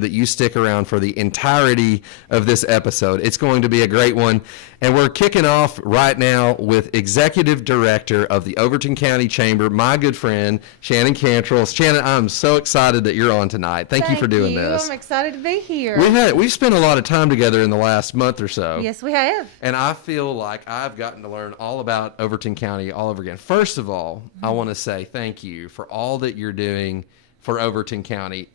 that you stick around for the entirety of this episode. It's going to be a great one. And we're kicking off right now with Executive Director of the Overton County Chamber, my good friend, Shannon Cantrell. Shannon, I'm so excited that you're on tonight. Thank you for doing this. I'm excited to be here. We've spent a lot of time together in the last month or so. Yes, we have. And I feel like I've gotten to learn all about Overton County all over again. First of all, I want to say thank you for all that you're doing for Overton County.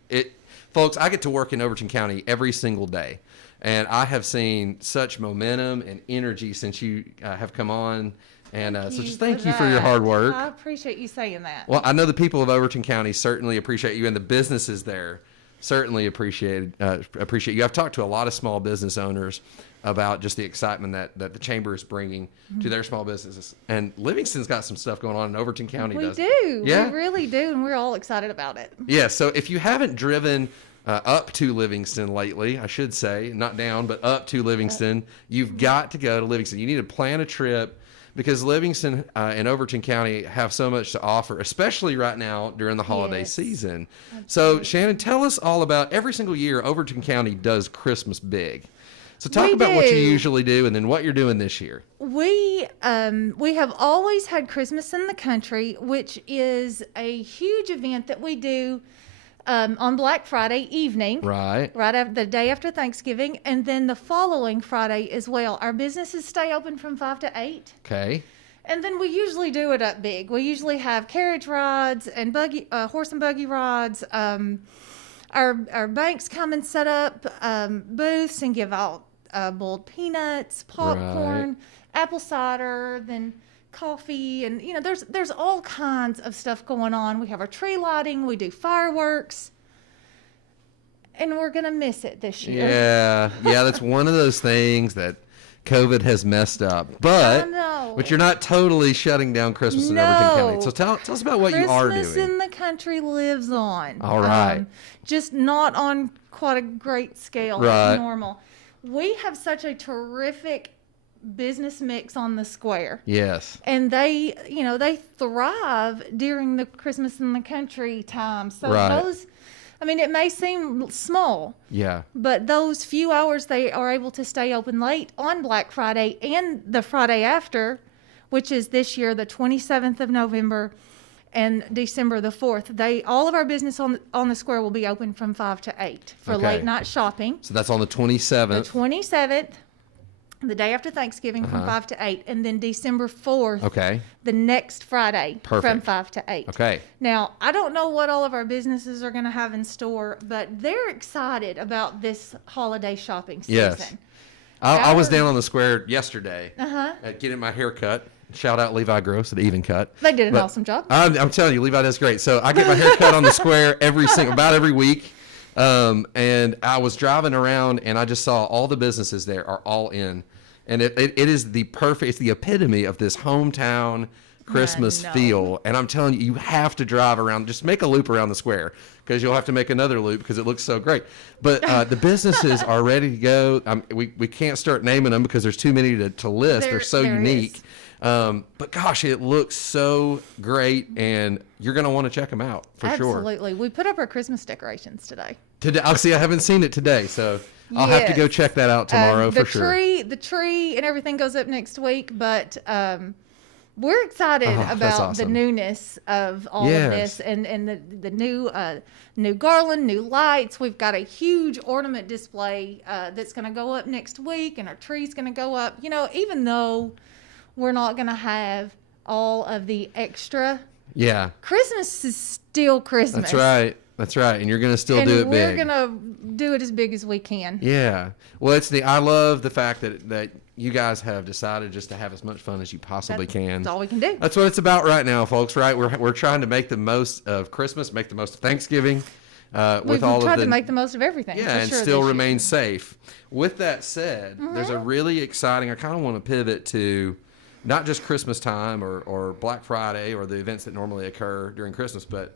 Folks, I get to work in Overton County every single day, and I have seen such momentum and energy since you have come on, and so just thank you for your hard work. I appreciate you saying that. Well, I know the people of Overton County certainly appreciate you, and the businesses there certainly appreciate you. I've talked to a lot of small business owners about just the excitement that the chamber is bringing to their small businesses. And Livingston's got some stuff going on in Overton County. We do. Yeah? We really do, and we're all excited about it. Yeah, so if you haven't driven up to Livingston lately, I should say, not down, but up to Livingston, you've got to go to Livingston. You need to plan a trip because Livingston and Overton County have so much to offer, especially right now during the holiday season. Absolutely. So, Shannon, tell us all about, every single year, Overton County does Christmas big. So talk about what you usually do and then what you're doing this year. We have always had Christmas in the Country, which is a huge event that we do on Black Friday evening. Right after the day after Thanksgiving, and then the following Friday as well. Our businesses stay open from 5 to 8. Okay. And then we usually do it up big. We usually have carriage rides and horse and buggy rides. Our banks come and set up booths and give out boiled peanuts, popcorn, apple cider, then coffee, and there's all kinds of stuff going on. We have our tree lighting, we do fireworks, and we're gonna miss it this year. Yeah, that's one of those things that COVID has messed up. But you're not totally shutting down Christmas in Overton County. So tell us about what you are doing. Christmas in the Country lives on. All right. Just not on quite a great scale like normal. We have such a terrific business mix on the square. Yes. And they thrive during the Christmas in the Country time. So it may seem small. Yeah. But those few hours they are able to stay open late on Black Friday and the Friday after, which is this year the 27th of November and December the 4th. All of our business on the square will be open from 5 to 8 for late night shopping. So that's on the 27th. The 27th, the day after Thanksgiving, from 5 to 8, and then December 4th, the next Friday, from 5 to 8. Okay. Now, I don't know what all of our businesses are going to have in store, but they're excited about this holiday shopping season. Yes. I was down on the square yesterday getting my hair cut. Shout out Levi Gross at Even Cut. They did an awesome job. I'm telling you, Levi does great. So I get my hair cut on the square about every week. And I was driving around and I just saw all the businesses there are all in. And it is it's the epitome of this hometown Christmas feel. And I'm telling you, you have to drive around, just make a loop around the square because you'll have to make another loop because it looks so great. But the businesses are ready to go. We can't start naming them because there's too many to list. They're so unique. But gosh, it looks so great, and you're going to want to check them out for sure. Absolutely. We put up our Christmas decorations today. I haven't seen it today, so I'll have to go check that out tomorrow for sure. The tree and everything goes up next week, but we're excited about the newness of all of this and the new garland, new lights. We've got a huge ornament display that's going to go up next week, and our tree's going to go up. Even though we're not going to have all of the extra. Yeah. Christmas is still Christmas. That's right. And you're going to still do it big. We're going to do it as big as we can. Yeah. Well, I love the fact that you guys have decided just to have as much fun as you possibly can. That's all we can do. That's what it's about right now, folks, right? We're trying to make the most of Christmas, make the most of Thanksgiving. We've tried to make the most of everything. Yeah, and still remain safe. With that said, there's a really exciting, I kind of want to pivot to not just Christmas time or Black Friday or the events that normally occur during Christmas, but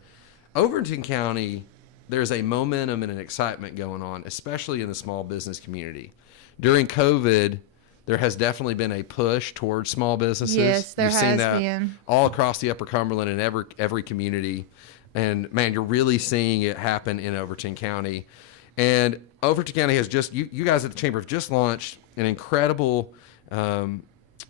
Overton County, there's a momentum and an excitement going on, especially in the small business community. During COVID, there has definitely been a push towards small businesses. Yes, there has been. You've seen that all across the Upper Cumberland and every community. And, man, you're really seeing it happen in Overton County. And Overton County has just, you guys at the Chamber have just launched an incredible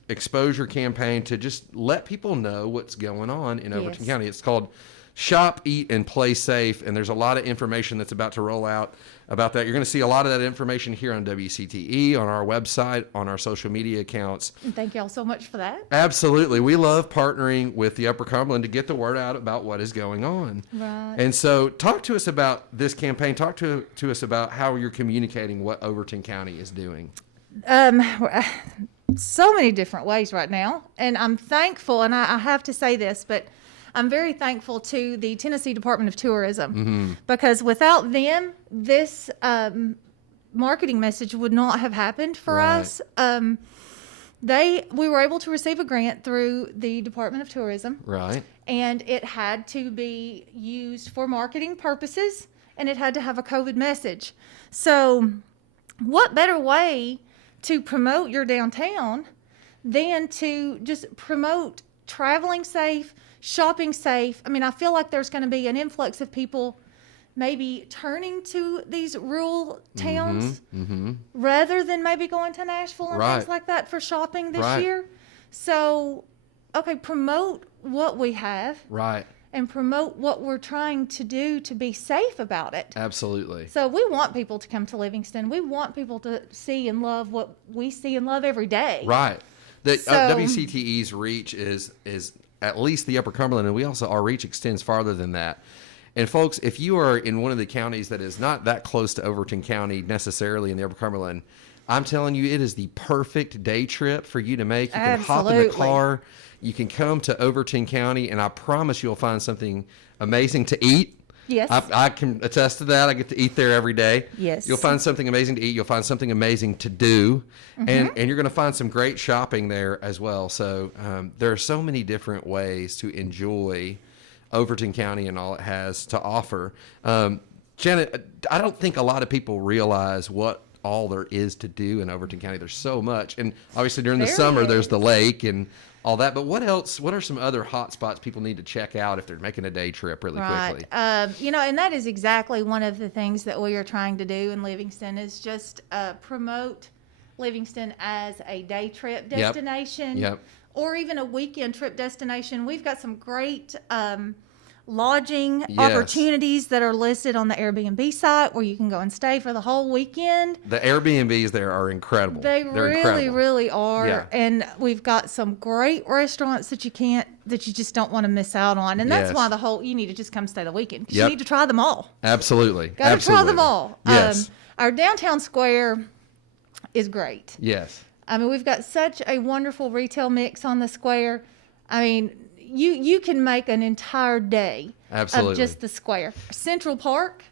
exposure campaign to just let people know what's going on in Overton County. It's called Shop, Eat, and Play Safe, and there's a lot of information that's about to roll out about that. You're going to see a lot of that information here on WCTE, on our website, on our social media accounts. And thank y'all so much for that. Absolutely. We love partnering with the Upper Cumberland to get the word out about what is going on. Right. And so talk to us about this campaign. Talk to us about how you're communicating what Overton County is doing. So many different ways right now. And I'm thankful, and I have to say this, but I'm very thankful to the Tennessee Department of Tourism because without them, this marketing message would not have happened for us. We were able to receive a grant through the Department of Tourism. Right. And it had to be used for marketing purposes, and it had to have a COVID message. So what better way to promote your downtown than to just promote traveling safe, shopping safe. I mean, I feel like there's going to be an influx of people maybe turning to these rural towns rather than maybe going to Nashville and things like that for shopping this year. So, okay, promote what we have. Right. And promote what we're trying to do to be safe about it. Absolutely. So we want people to come to Livingston. We want people to see and love what we see and love every day. Right. The WCTE's reach is at least the Upper Cumberland, and our reach extends farther than that. And folks, if you are in one of the counties that is not that close to Overton County necessarily in the Upper Cumberland, I'm telling you, it is the perfect day trip for you to make. You can hop in the car, you can come to Overton County, and I promise you'll find something amazing to eat. Yes. I can attest to that. I get to eat there every day. Yes. You'll find something amazing to eat. You'll find something amazing to do. And you're going to find some great shopping there as well. So there are so many different ways to enjoy Overton County and all it has to offer. Janet, I don't think a lot of people realize what all there is to do in Overton County. There's so much. And obviously during the summer, there's the lake and all that. But what else? What are some other hot spots people need to check out if they're making a day trip really quickly? And that is exactly one of the things that we are trying to do in Livingston is just promote Livingston as a day trip destination or even a weekend trip destination. We've got some great lodging opportunities that are listed on the Airbnb site where you can go and stay for the whole weekend. The Airbnbs there are incredible. They're really, incredible. Really are. Yeah. And we've got some great restaurants that you just don't want to miss out on. And that's why you need to just come stay the weekend because you need to try them all. Absolutely. Got to try them all. Yes. Our downtown square is great. Yes. I mean, we've got such a wonderful retail mix on the square. I mean, you can make an entire day of just the square. Central Park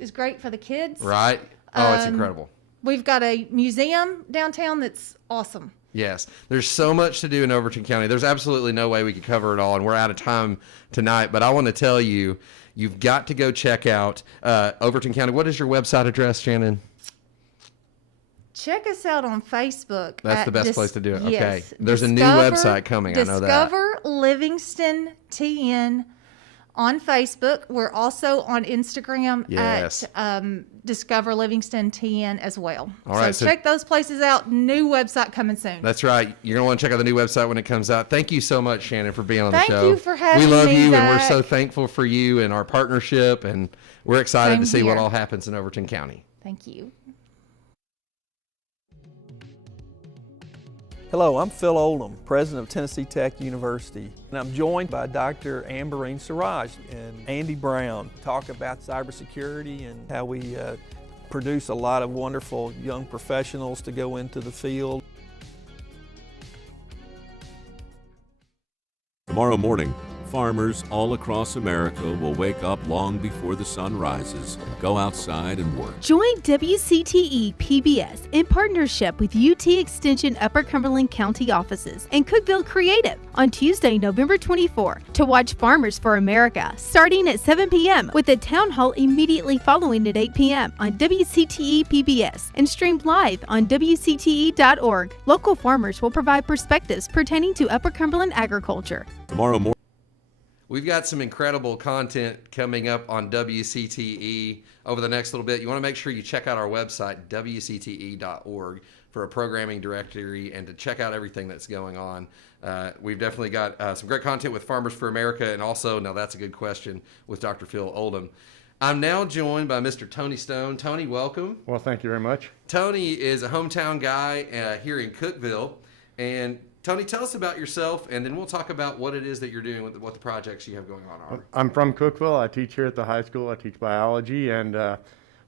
is great for the kids. Right. Oh, it's incredible. We've got a museum downtown that's awesome. Yes. There's so much to do in Overton County. There's absolutely no way we could cover it all, and we're out of time tonight. But I want to tell you, you've got to go check out Overton County. What is your website address, Shannon? Check us out on Facebook. That's the best place to do it. Okay. Yes, There's a new website coming. I know that. Discover Livingston TN on Facebook. We're also on Instagram at Discover Livingston TN as well. All right. So check those places out. New website coming soon. That's right. You're going to want to check out the new website when it comes out. Thank you so much, Shannon, for being on the show. Thank you for having me. We love you, Zach. and we're so thankful for you and our partnership, and we're excited to see what all happens in Overton County. Thank you. Hello, I'm Phil Oldham, president of Tennessee Tech University, and I'm joined by Dr. Amberine Siraj and Andy Brown to talk about cybersecurity and how we produce a lot of wonderful young professionals to go into the field. Tomorrow morning, farmers all across America will wake up long before the sun rises and go outside and work. Join WCTE PBS in partnership with UT Extension Upper Cumberland County offices and Cookeville Creative on Tuesday, November 24 to watch Farmers for America starting at 7 p.m. with a town hall immediately following at 8 p.m. on WCTE PBS and streamed live on WCTE.org. Local farmers will provide perspectives pertaining to Upper Cumberland agriculture. Tomorrow morning. We've got some incredible content coming up on WCTE over the next little bit. You want to make sure you check out our website, WCTE.org, for a programming directory and to check out everything that's going on. We've definitely got some great content with Farmers for America, and also, now that's a good question, with Dr. Phil Oldham. I'm now joined by Mr. Tony Stone. Tony, welcome. Well, thank you very much. Tony is a hometown guy here in Cookeville. And Tony, tell us about yourself, and then we'll talk about what it is that you're doing, with what the projects you have going on are. I'm from Cookeville. I teach here at the high school. I teach biology, and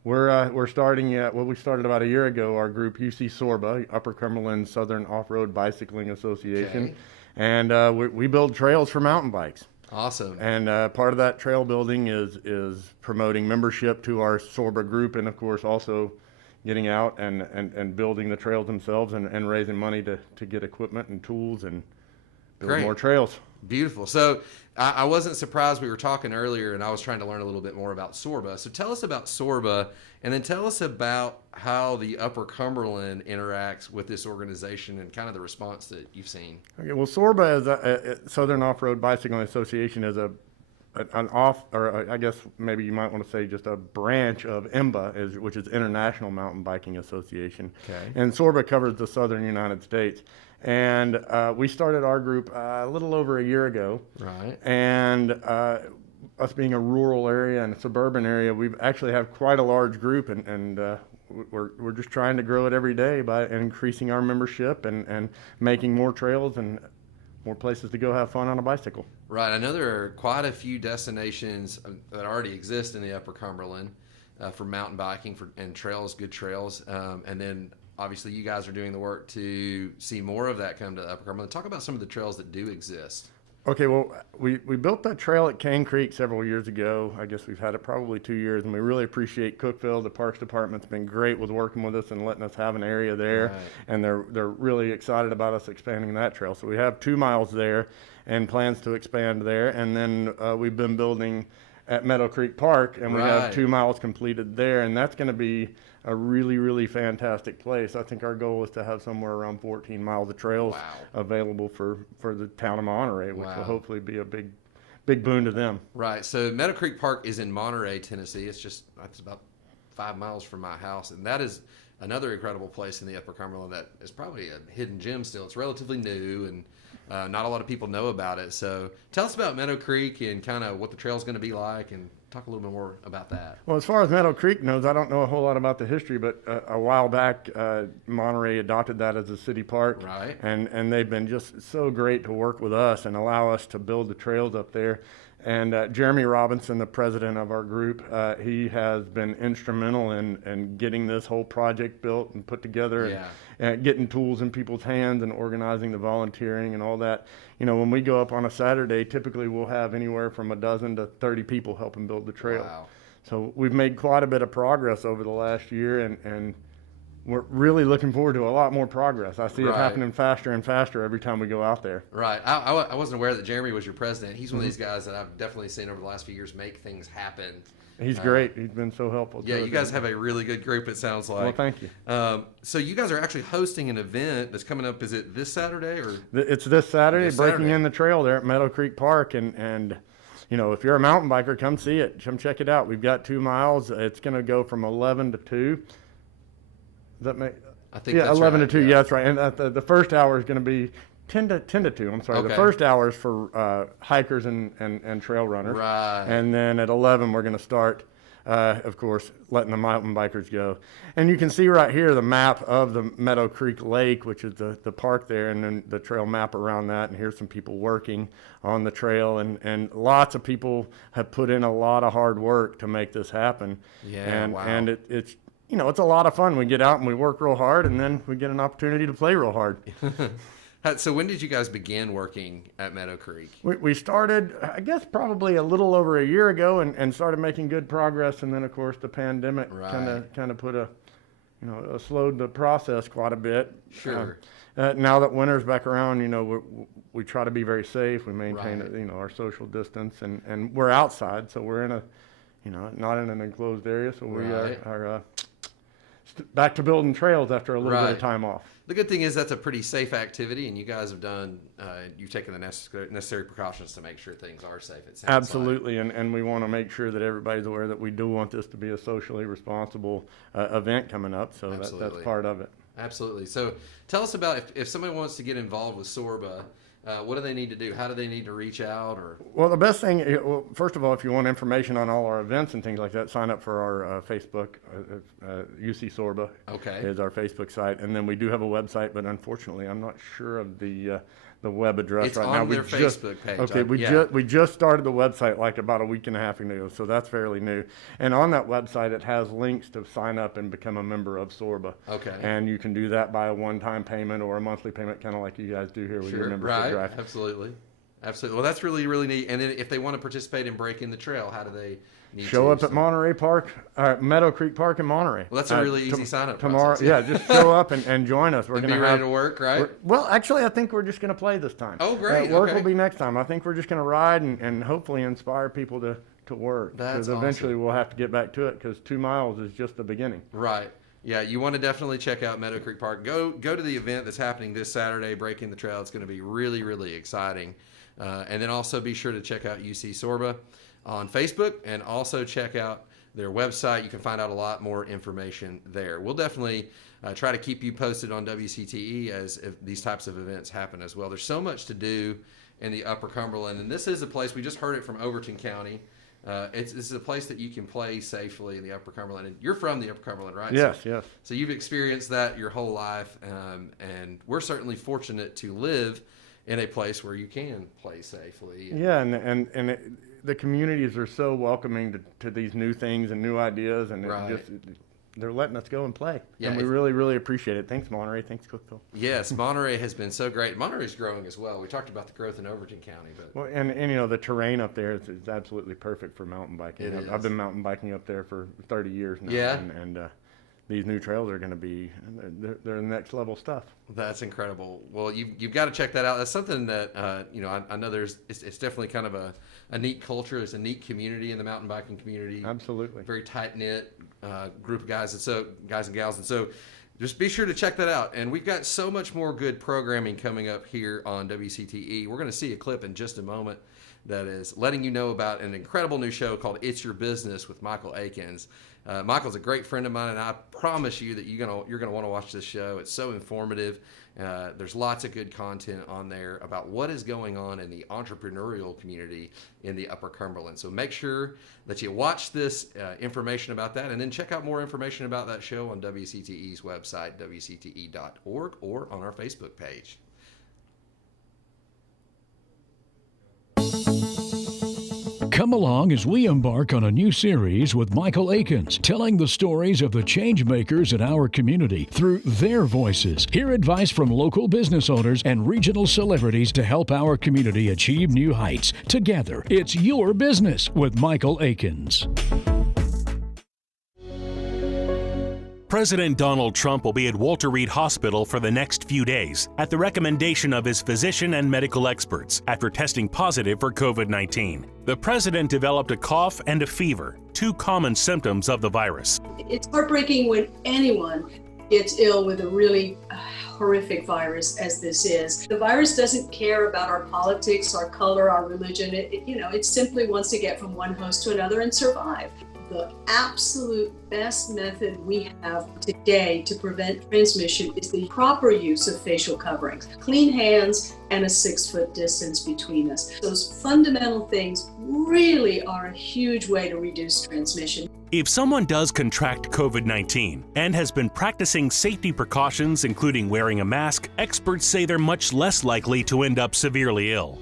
we're starting we started about a year ago, our group UC SORBA, Upper Cumberland Southern Off-Road Bicycling Association. Okay. And we build trails for mountain bikes. Awesome. And part of that trail building is promoting membership to our SORBA group, and of course also getting out and building the trails themselves and raising money to get equipment and tools and build Great. more trails. Beautiful. So I wasn't surprised. We were talking earlier, and I was trying to learn a little bit more about SORBA. So tell us about SORBA, and then tell us about how the Upper Cumberland interacts with this organization and kind of the response that you've seen. Okay, well, SORBA is a Southern Off-Road Bicycling Association is I guess maybe you might want to say just a branch of IMBA, which is International Mountain Biking Association. Okay. And SORBA covers the southern United States. And we started our group a little over a year ago. Right. And us being a rural area and a suburban area, we actually have quite a large group, and we're just trying to grow it every day by increasing our membership and making more trails and more places to go have fun on a bicycle. Right. I know there are quite a few destinations that already exist in the Upper Cumberland for mountain biking and trails, good trails. And then obviously you guys are doing the work to see more of that come to the Upper Cumberland. Talk about some of the trails that do exist. Okay, well, we built that trail at Cane Creek several years ago. I guess we've had it probably 2 years, and we really appreciate Cookeville. The Parks Department's been great with working with us and letting us have an area there, Right. and they're really excited about us expanding that trail. So we have 2 miles there and plans to expand there, and then we've been building at Meadow Creek Park, and we Right. have 2 miles completed there, and that's going to be a really, really fantastic place. I think our goal is to have somewhere around 14 miles of trails Wow. available for the town of Monterey, which Wow. will hopefully be a big boon to them. Right. So Meadow Creek Park is in Monterey, Tennessee. It's about 5 miles from my house, and that is another incredible place in the Upper Cumberland that is probably a hidden gem still. It's relatively new, and not a lot of people know about it. So tell us about Meadow Creek and kind of what the trail's going to be like, and talk a little bit more about that. Well, as far as Meadow Creek knows, I don't know a whole lot about the history, but a while back, Monterey adopted that as a city park. Right. And they've been just so great to work with us and allow us to build the trails up there. And Jeremy Robinson, the president of our group, he has been instrumental in getting this whole project built and put together. Yeah. And getting tools in people's hands and organizing the volunteering and all that. You know, when we go up on a Saturday, typically we'll have anywhere from a dozen to 30 people helping build the trail. Wow. So we've made quite a bit of progress over the last year, and we're really looking forward to a lot more progress. I see it Right. happening faster and faster every time we go out there. Right. I wasn't aware that Jeremy was your president. He's one of these guys that I've definitely seen over the last few years make things happen. He's great. He's been so helpful. Yeah, to you us. guys have a really good group, it sounds like. Well, thank you. So you guys are actually hosting an event that's coming up. Is it this Saturday or? It's this Saturday, This breaking Saturday. in the trail there at Meadow Creek Park, and you know, if you're a mountain biker, come see it. Come check it out. We've got 2 miles. It's going to go from 11 to 2. Does that make? I think Yeah, that's 11 right, to 2. yeah. Yeah, that's right. And the first hour is going to be 10 to 2. I'm sorry. Okay. The first hour is for hikers and trail runners. Right. And then at 11, we're going to start, of course, letting the mountain bikers go. And you can see right here the map of the Meadow Creek Lake, which is the park there, and then the trail map around that. And here's some people working on the trail. And lots of people have put in a lot of hard work to make this happen. Yeah, And, wow. and it's, you know, it's a lot of fun. We get out and we work real hard, and then we get an opportunity to play real hard. So when did you guys begin working at Meadow Creek? We started, I guess, probably a little over a year ago, and started making good progress. And then, of course, the pandemic Right. kind of slowed the process quite a bit. Sure. Now that winter's back around, you know, we try to be very safe. We maintain, Right. you know, our social distance, and we're outside, so we're in a, you know, not in an enclosed area. So we Right. are back to building trails after a little bit Right. of time off. The good thing is that's a pretty safe activity, and you guys have done, you've taken the necessary precautions to make sure things are safe. It sounds like. Absolutely, and we want to make sure that everybody's aware that we do want this to be a socially responsible event coming up, so that's part of it. Absolutely. So tell us about if somebody wants to get involved with SORBA, what do they need to do? How do they need to reach out? Or Well, the best thing, first of all, if you want information on all our events and things like that, sign up for our Facebook. UC SORBA is our Facebook site, and then we do have a website, but unfortunately, I'm not sure of the web address it's right on now. their Facebook page. Okay, we just started the website like about a week and a half ago, so that's fairly new. And on that website, it has links to sign up and become a member of SORBA. Okay. And you can do that by a one-time payment or a monthly payment, kind of like you guys do here with your membership drive. Absolutely. Well, that's really, really neat. And then if they want to participate in breaking the trail, how do they need Show to? up at Monterey Park, Meadow Creek Park in Monterey. Well, that's a really easy sign-up tomorrow. process. Yeah, just show up and join us. We're And going be ready to work, right? Well, actually, I think we're just going to play this time. Oh, great. Work Okay. will be next time. I think we're just going to ride and hopefully inspire people to work. That's Because eventually we'll have to get back to it because 2 miles is just the beginning. Right. Yeah, you want to definitely check out Meadow Creek Park. Go to the event that's happening this Saturday, Breaking the Trail. It's going to be really, really exciting. And then also be sure to check out UC SORBA on Facebook and also check out their website. You can find out a lot more information there. We'll definitely try to keep you posted on WCTE as if these types of events happen as well. There's so much to do in the Upper Cumberland, and this is a place, we just heard it from Overton County. This is a place that you can play safely in the Upper Cumberland. And you're from the Upper Cumberland, right? Yes, yes. So you've experienced that your whole life, and we're certainly fortunate to live in a place where you can play safely. Yeah, the communities are so welcoming to these new things and new ideas, and they're letting us go and play. Yeah, and we really, really appreciate it. Thanks, Monterey. Thanks, Cookville. Yes, Monterey has been so great. Monterey's growing as well. We talked about the growth in Overton County, but Well, and the terrain up there is absolutely perfect for mountain biking. I've been mountain biking up there for 30 years now. Yeah. And these new trails are going to be, they're next level stuff. that's incredible. Well, you've got to check that out. That's something that I know it's definitely kind of a neat culture. It's a neat community in the mountain biking community. Absolutely. Very tight knit group of guys and gals, and so just be sure to check that out. And we've got so much more good programming coming up here on WCTE. We're going to see a clip in just a moment that is letting you know about an incredible new show called It's Your Business with Michael Akins. Michael's a great friend of mine, and I promise you that you're gonna want to watch this show. It's so informative. There's lots of good content on there about what is going on in the entrepreneurial community in the Upper Cumberland. So make sure that you watch this information about that, and then check out more information about that show on WCTE's website, wcte.org, or on our Facebook page. Come along as we embark on a new series with Michael Akins, telling the stories of the change makers in our community through their voices. Hear advice from local business owners and regional celebrities to help our community achieve new heights. Together, it's Your Business with Michael Akins. President Donald Trump will be at Walter Reed Hospital for the next few days at the recommendation of his physician and medical experts after testing positive for COVID-19. The president developed a cough and a fever, two common symptoms of the virus. It's heartbreaking when anyone gets ill with a really horrific virus as this is. The virus doesn't care about our politics, our color, our religion. It simply wants to get from one host to another and survive. The absolute best method we have today to prevent transmission is the proper use of facial coverings, clean hands, and a 6-foot distance between us. Those fundamental things really are a huge way to reduce transmission. If someone does contract COVID-19 and has been practicing safety precautions, including wearing a mask, experts say they're much less likely to end up severely ill.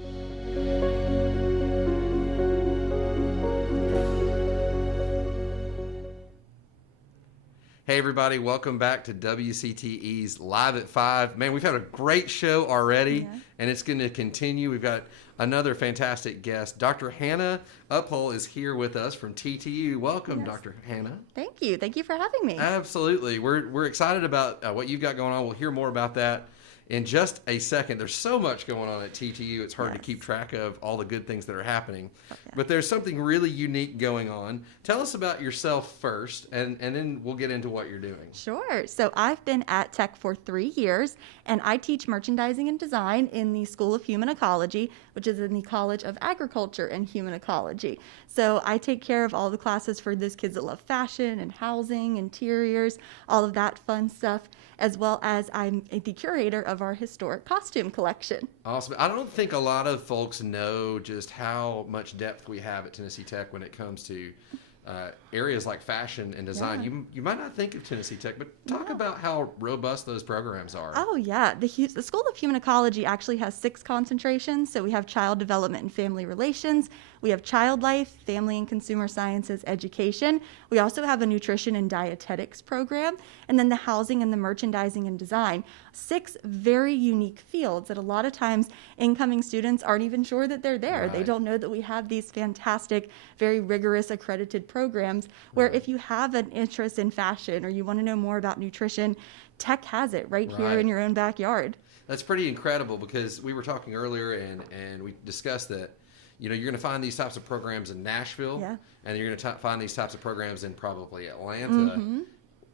Hey everybody, welcome back to WCTE's Live at 5. Man, we've had a great show already, and it's going to continue. We've got another fantastic guest. Dr. Hanah Upole is here with us from TTU. Welcome, Dr. Hanah. Thank you. Thank you for having me. Absolutely. We're excited about what you've got going on. We'll hear more about that in just a second. There's so much going on at TTU. It's hard to Yes. keep track of all the good things that are happening. Okay. But there's something really unique going on. Tell us about yourself first, and then we'll get into what you're doing. Sure. So I've been at Tech for 3 years, and I teach merchandising and design in the School of Human Ecology, which is in the College of Agriculture and Human Ecology. So I take care of all the classes for those kids that love fashion and housing, interiors, all of that fun stuff, as well as I'm the curator of our historic costume collection. Awesome. I don't think a lot of folks know just how much depth we have at Tennessee Tech when it comes to areas like fashion and design. Yeah. You might not think of Tennessee Tech, but talk about how robust those programs are. Oh, yeah. The School of Human Ecology actually has 6 concentrations. So we have child development and family relations. We have child life, family and consumer sciences, education. We also have a nutrition and dietetics program. And then the housing and the merchandising and design. 6 very unique fields that a lot of times incoming students aren't even sure that they're there. Right. They don't know that we have these fantastic, very rigorous accredited programs where if you have an interest in fashion or you want to know more about nutrition, Tech has it right here Right. in your own backyard. That's pretty incredible, because we were talking earlier and we discussed that, you're going to find these types of programs in Nashville, Yeah. and you're going to find these types of programs in probably Atlanta. Mm-hmm.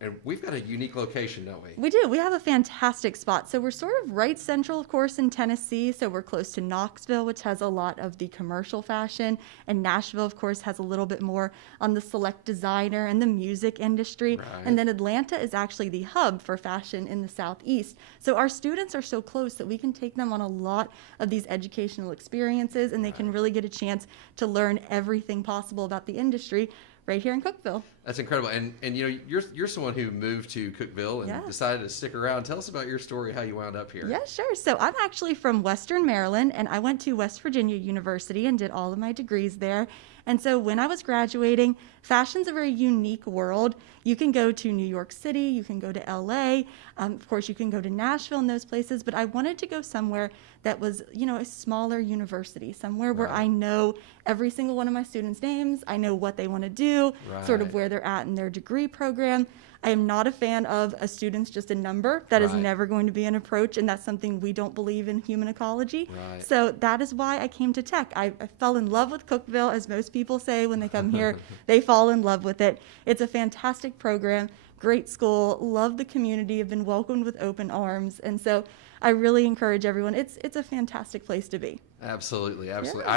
And we've got a unique location, don't we? We do. We have a fantastic spot. So we're sort of right central, of course, in Tennessee. So we're close to Knoxville, which has a lot of the commercial fashion. And Nashville, of course, has a little bit more on the select designer and the music industry. Right. And then Atlanta is actually the hub for fashion in the Southeast. So our students are so close that we can take them on a lot of these educational experiences, and they can really get a chance to learn everything possible about the industry right here in Cookeville. That's incredible. And you're someone who moved to Cookeville and Yeah. decided to stick around. Tell us about your story, how you wound up here. Yeah, sure. So I'm actually from Western Maryland, and I went to West Virginia University and did all of my degrees there. And so when I was graduating, fashion's a very unique world. You can go to New York City, you can go to LA, of course you can go to Nashville and those places, but I wanted to go somewhere that was, a smaller university, somewhere where Right. I know every single one of my students' names, I know what they want to do, sort of Right. where they're at in their degree program. I am not a fan of a student's just a number. That is Right. never going to be an approach, and that's something we don't believe in human ecology. Right. So that is why I came to Tech. I fell in love with Cookeville, as most people say when they come here. They fall in love with it. It's a fantastic program, great school, love the community, have been welcomed with open arms, and so I really encourage everyone. It's a fantastic place to be. Absolutely. Absolutely. Yeah.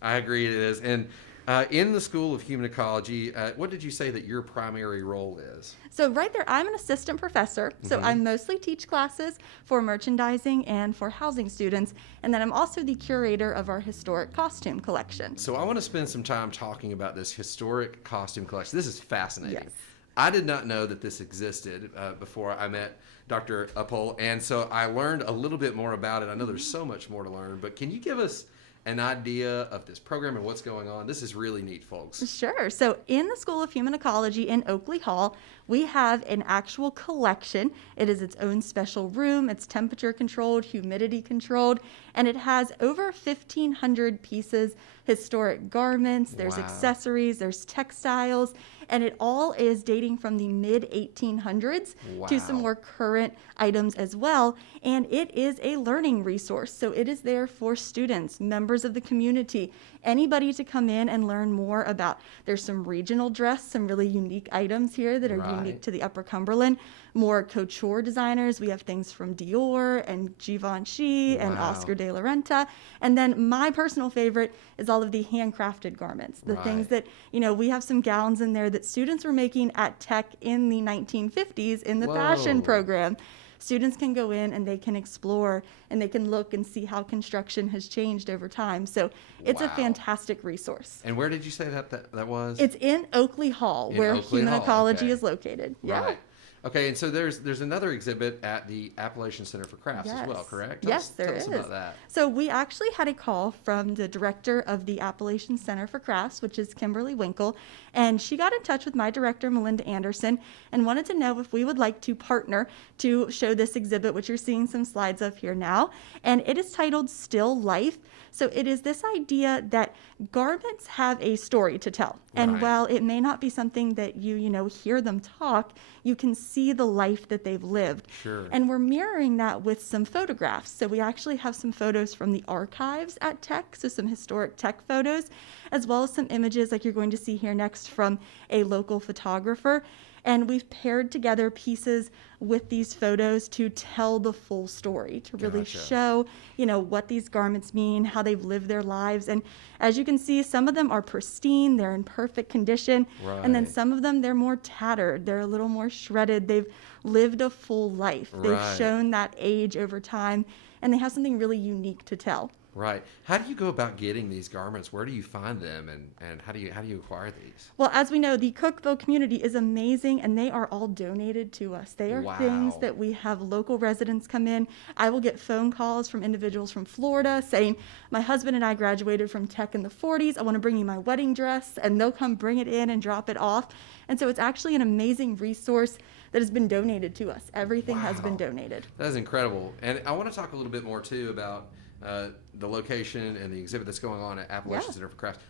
I agree it is. And in the School of Human Ecology, what did you say that your primary role is? So right there, I'm an assistant professor. So I mostly teach classes for merchandising and for housing students. And then I'm also the curator of our historic costume collection. So I want to spend some time talking about this historic costume collection. This is fascinating. Yes. I did not know that this existed before I met Dr. Upole, and so I learned a little bit more about it. I know there's so much more to learn, but can you give us an idea of this program and what's going on? This is really neat, folks. Sure. So in the School of Human Ecology in Oakley Hall, we have an actual collection. It is its own special room. It's temperature controlled, humidity controlled, and it has over 1,500 pieces, historic garments, there's Wow. accessories, there's textiles, and it all is dating from the mid-1800s to some Wow. more current items as well. And it is a learning resource. So it is there for students, members of the community, anybody to come in and learn more about. There's some regional dress, some really unique items here that are Right. unique to the Upper Cumberland. More couture designers. We have things from Dior and Givenchy and Wow. Oscar de la Renta. And then my personal favorite is all of the handcrafted garments, the things Right. that, we have some gowns in there that students were making at Tech in the 1950s in the fashion Whoa. program. Students can go in and they can explore and they can look and see how construction has changed over time. So it's a Wow. fantastic resource. And where did you say that was? It's in Oakley Hall, In where Oakley Human Hall, Ecology okay. is located. Yeah. Right. Okay, and so there's another exhibit at the Appalachian Center for Crafts as well, correct? Yes, there tell is. us about that. So we actually had a call from the director of the Appalachian Center for Crafts, which is Kimberly Winkle, and she got in touch with my director, Melinda Anderson, and wanted to know if we would like to partner to show this exhibit, which you're seeing some slides of here now. And it is titled Still Life. So it is this idea that garments have a story to tell. And Right. while it may not be something that you hear them talk, you can see the life that they've lived. Sure. And we're mirroring that with some photographs. So we actually have some photos from the archives at Tech, so some historic Tech photos, as well as some images like you're going to see here next from a local photographer. And we've paired together pieces with these photos to tell the full story, to really show, what these garments mean, how they've lived their lives. And as you can see, some of them are pristine, they're in perfect condition. Right. And then some of them, they're more tattered, they're a little more shredded. They've lived a full life. Right. They've shown that age over time, and they have something really unique to tell. Right. How do you go about getting these garments? Where do you find them, and how do you acquire these? Well, as we know, the Cookeville community is amazing, and they are all donated to us. They are things that we have local residents come in. I will get phone calls from individuals from Florida saying, my husband and I graduated from Tech in the 40s. I want to bring you my wedding dress, and they'll come bring it in and drop it off. And so it's actually an amazing resource that has been donated to us. Everything has been donated. That is incredible. And I want to talk a little bit more, too, about the location and the exhibit that's going on at Appalachian Center for Crafts.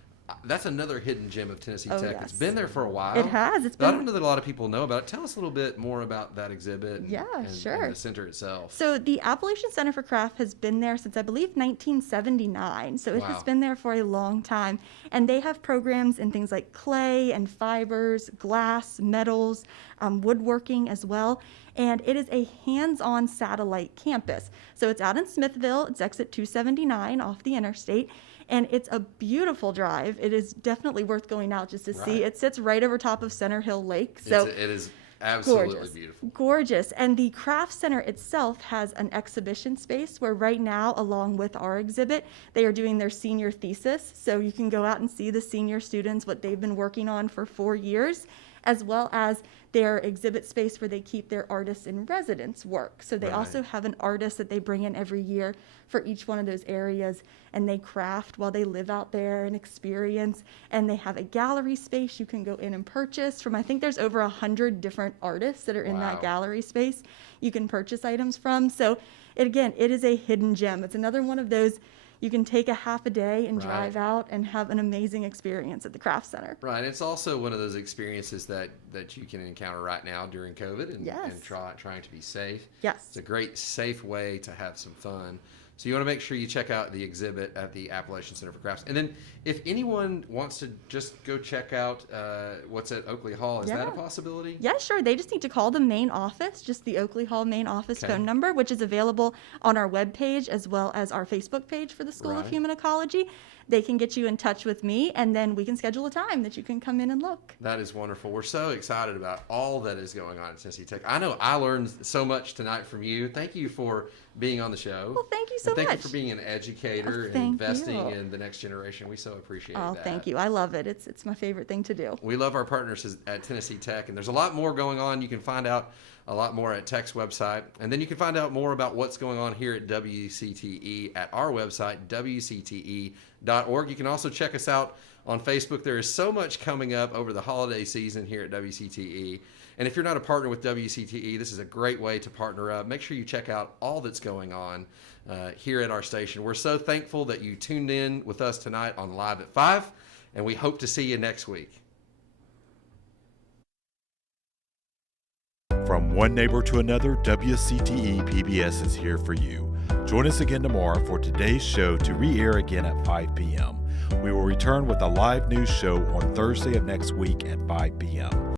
That's another hidden gem of Tennessee Tech. Yes. It's been there for a while. It has. I don't know that a lot of people know about it. Tell us a little bit more about that exhibit and the center itself. So the Appalachian Center for Craft has been there since, I believe, 1979. So it has been there for a long time. And they have programs in things like clay and fibers, glass, metals, woodworking as well. And it is a hands-on satellite campus. So it's out in Smithville. It's exit 279 off the interstate. And it's a beautiful drive. It is definitely worth going out just to see. It sits right over top of Center Hill Lake. So it is absolutely beautiful. Gorgeous. And the Craft Center itself has an exhibition space where right now, along with our exhibit, they are doing their senior thesis. So you can go out and see the senior students, what they've been working on for 4 years, as well as their exhibit space where they keep their artists in residence work. So they also have an artist that they bring in every year for each one of those areas, and they craft while they live out there and experience. And they have a gallery space you can go in and purchase from. I think there's over 100 different artists that are in that gallery space you can purchase items from. So it is a hidden gem. It's another one of those you can take a half a day and drive out and have an amazing experience at the Craft Center. Right. It's also one of those experiences that you can encounter right now during COVID and trying to be safe. Yes. It's a great, safe way to have some fun. So you want to make sure you check out the exhibit at the Appalachian Center for Crafts. And then if anyone wants to just go check out what's at Oakley Hall, is that a possibility? Yeah, sure. They just need to call the main office, just the Oakley Hall main office phone number, which is available on our webpage as well as our Facebook page for the School of Human Ecology. They can get you in touch with me, and then we can schedule a time that you can come in and look. That is wonderful. We're so excited about all that is going on at Tennessee Tech. I know I learned so much tonight from you. Thank you for being on the show. Well, thank you so much. Thank you for being an educator and investing in the next generation. We so appreciate that. Oh, thank you. I love it. It's my favorite thing to do. We love our partners at Tennessee Tech, and there's a lot more going on. You can find out a lot more at Tech's website, and then you can find out more about what's going on here at WCTE at our website, wcte.org. You can also check us out on Facebook. There is so much coming up over the holiday season here at WCTE. And if you're not a partner with WCTE, this is a great way to partner up. Make sure you check out all that's going on here at our station. We're so thankful that you tuned in with us tonight on Live at 5, and we hope to see you next week. From one neighbor to another, WCTE PBS is here for you. Join us again tomorrow for today's show to re-air again at 5 p.m. We will return with a live news show on Thursday of next week at 5 p.m.